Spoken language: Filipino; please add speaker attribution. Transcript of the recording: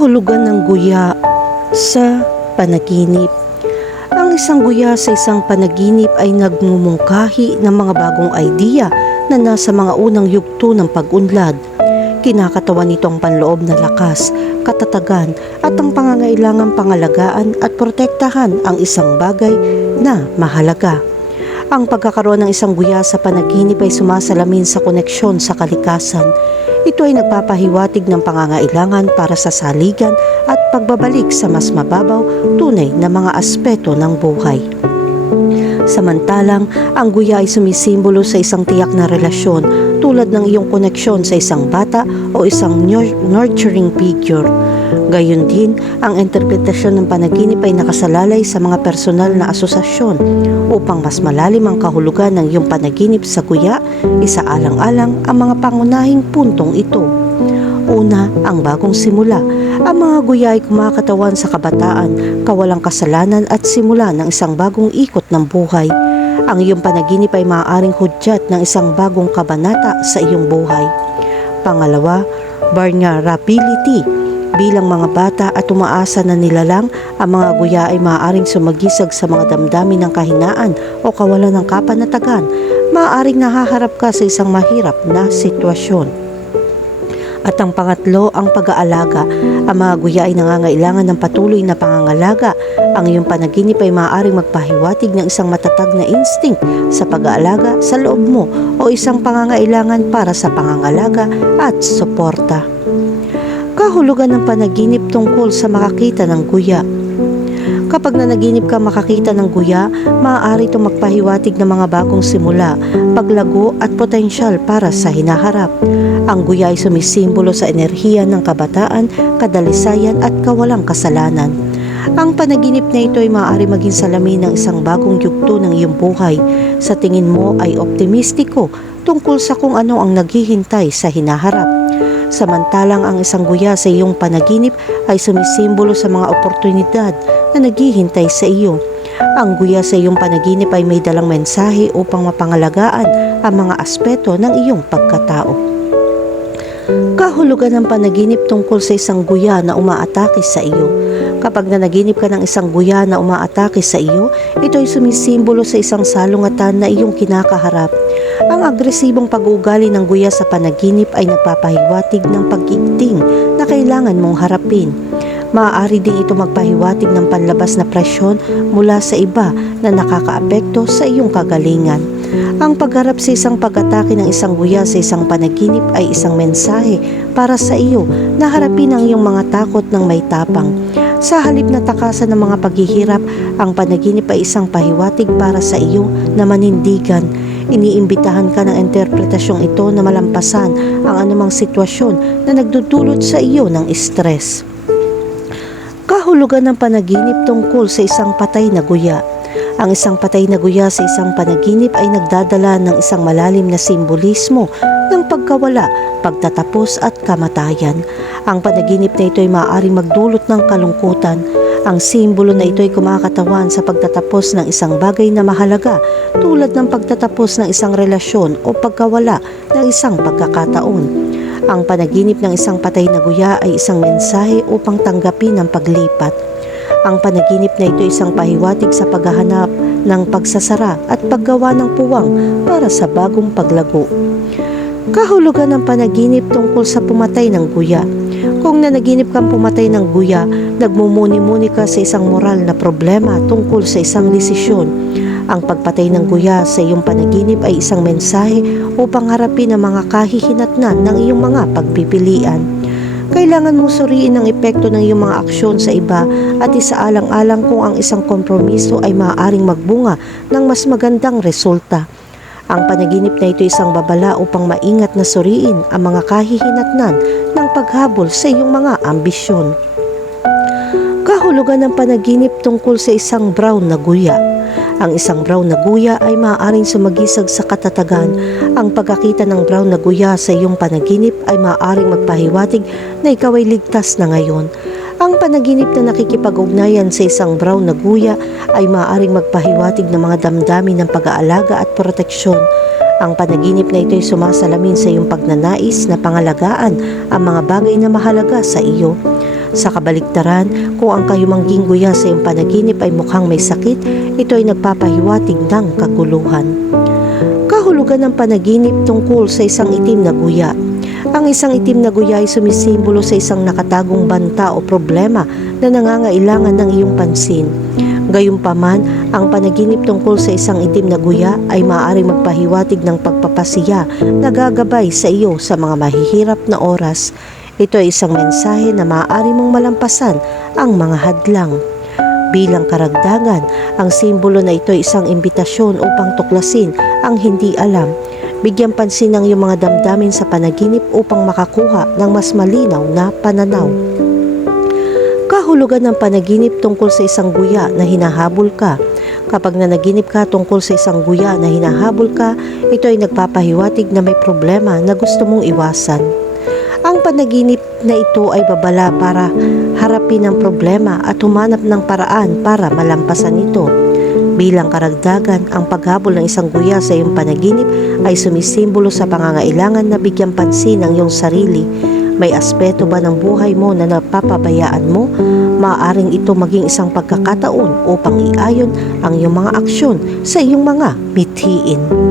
Speaker 1: Kahulugan ng guya sa panaginip. Ang isang guya sa isang panaginip ay nagmumungkahi ng mga bagong idea na nasa mga unang yugto ng pag-unlad. Kinakatawan nito ang panloob na lakas, katatagan at ang pangangailangan pangalagaan at protektahan ang isang bagay na mahalaga. Ang pagkakaroon ng isang guya sa panaginip ay sumasalamin sa koneksyon sa kalikasan. Ito ay nagpapahiwatig ng pangangailangan para sa saligan at pagbabalik sa mas mababaw tunay na mga aspeto ng buhay. Samantalang, ang guya ay sumisimbolo sa isang tiyak na relasyon tulad ng iyong koneksyon sa isang bata o isang nur- nurturing figure. Gayon din, ang interpretasyon ng panaginip ay nakasalalay sa mga personal na asosasyon upang mas malalim ang kahulugan ng iyong panaginip sa guya, isaalang-alang ang mga pangunahing puntong ito. Una, ang bagong simula. Ang mga guya ay kumakatawan sa kabataan, kawalang kasalanan at simula ng isang bagong ikot ng buhay. Ang iyong panaginip ay maaaring hudyat ng isang bagong kabanata sa iyong buhay. Pangalawa, vulnerability. Bilang mga bata at umaasa na nilalang, ang mga guya ay maaaring sumagisag sa mga damdamin ng kahinaan o kawalan ng kapanatagan. Maaaring nahaharap ka sa isang mahirap na sitwasyon. At ang pangatlo, ang pag-aalaga. Ang mga guya ay nangangailangan ng patuloy na pangangalaga. Ang iyong panaginip ay maaaring magpahiwatig ng isang matatag na instinct sa pag-aalaga sa loob mo o isang pangangailangan para sa pangangalaga at suporta. Kahulugan ng panaginip tungkol sa makakita ng guya. Kapag nanaginip ka makakita ng guya, maaari itong magpahiwatig ng mga bagong simula, paglago at potensyal para sa hinaharap. Ang guya ay sumisimbolo sa enerhiya ng kabataan, kadalisayan at kawalang kasalanan. Ang panaginip na ito ay maaari maging salamin ng isang bagong yugto ng iyong buhay. Sa tingin mo ay optimistiko tungkol sa kung ano ang naghihintay sa hinaharap. Samantalang ang isang guya sa iyong panaginip ay sumisimbolo sa mga oportunidad na naghihintay sa iyo. Ang guya sa iyong panaginip ay may dalang mensahe upang mapangalagaan ang mga aspeto ng iyong pagkatao. Kahulugan ng panaginip tungkol sa isang guya na umaatake sa iyo. Kapag nanaginip ka ng isang guya na umaatake sa iyo, ito ay sumisimbolo sa isang salungatan na iyong kinakaharap. Ang agresibong pag-uugali ng guya sa panaginip ay nagpapahiwatig ng pagigting na kailangan mong harapin. Maaari din ito magpahiwatig ng panlabas na presyon mula sa iba na nakakaapekto sa iyong kagalingan. Ang pagharap sa isang pag-atake ng isang guya sa isang panaginip ay isang mensahe para sa iyo na harapin ang iyong mga takot ng may tapang. Sa halip na takasan ng mga paghihirap, ang panaginip ay isang pahiwatig para sa iyo na manindigan. Iniimbitahan ka ng interpretasyong ito na malampasan ang anumang sitwasyon na nagdudulot sa iyo ng stress. Kahulugan ng panaginip tungkol sa isang patay na guya. Ang isang patay na guya sa isang panaginip ay nagdadala ng isang malalim na simbolismo ng pagkawala, pagtatapos at kamatayan. Ang panaginip na ito ay maaaring magdulot ng kalungkutan. Ang simbolo na ito ay kumakatawan sa pagtatapos ng isang bagay na mahalaga tulad ng pagtatapos ng isang relasyon o pagkawala ng isang pagkakataon. Ang panaginip ng isang patay na guya ay isang mensahe upang tanggapin ang paglipat. Ang panaginip na ito isang pahiwatig sa paghahanap ng pagsasara at paggawa ng puwang para sa bagong paglago. Kahulugan ng panaginip tungkol sa pumatay ng guya. Kung nanaginip kang pumatay ng guya, nagmumuni-muni ka sa isang moral na problema tungkol sa isang desisyon. Ang pagpatay ng guya sa iyong panaginip ay isang mensahe upang harapin ang mga kahihinatnan ng iyong mga pagpipilian. Kailangan mong suriin ang epekto ng iyong mga aksyon sa iba at isaalang-alang kung ang isang kompromiso ay maaaring magbunga ng mas magandang resulta. Ang panaginip na ito isang babala upang maingat na suriin ang mga kahihinatnan ng paghabol sa iyong mga ambisyon. Kahulugan ng panaginip tungkol sa isang brown na guya. Ang isang brown na guya ay maaaring sumagisag sa katatagan. Ang pagkakita ng brown na guya sa iyong panaginip ay maaaring magpahiwatig na ikaw ay ligtas na ngayon. Ang panaginip na nakikipag-ugnayan sa isang brown na guya ay maaaring magpahiwatig ng mga damdamin ng pag-aalaga at proteksyon. Ang panaginip na ito ay sumasalamin sa iyong pagnanais na pangalagaan ang mga bagay na mahalaga sa iyo. Sa kabaligtaran, kung ang kayumangging guya sa iyong panaginip ay mukhang may sakit, ito ay nagpapahiwatig ng kaguluhan. Kahulugan ng panaginip tungkol sa isang itim na guya. Ang isang itim na guya ay sumisimbolo sa isang nakatagong banta o problema na nangangailangan ng iyong pansin. Gayunpaman, ang panaginip tungkol sa isang itim na guya ay maaaring magpahiwatig ng pagpapasiya na gagabay sa iyo sa mga mahihirap na oras. Ito ay isang mensahe na maaari mong malampasan ang mga hadlang. Bilang karagdagan, ang simbolo na ito ay isang imbitasyon upang tuklasin ang hindi alam. Bigyan pansin ng iyong mga damdamin sa panaginip upang makakuha ng mas malinaw na pananaw. Kahulugan ng panaginip tungkol sa isang guya na hinahabol ka. Kapag nanaginip ka tungkol sa isang guya na hinahabol ka, ito ay nagpapahiwatig na may problema na gusto mong iwasan. Ang panaginip na ito ay babala para harapin ang problema at humanap ng paraan para malampasan ito. Bilang karagdagan, ang paghabol ng isang guya sa iyong panaginip ay sumisimbolo sa pangangailangan na bigyan pansin ang iyong sarili. May aspeto ba ng buhay mo na napapabayaan mo? Maaaring ito maging isang pagkakataon upang iayon ang iyong mga aksyon sa iyong mga mithiin.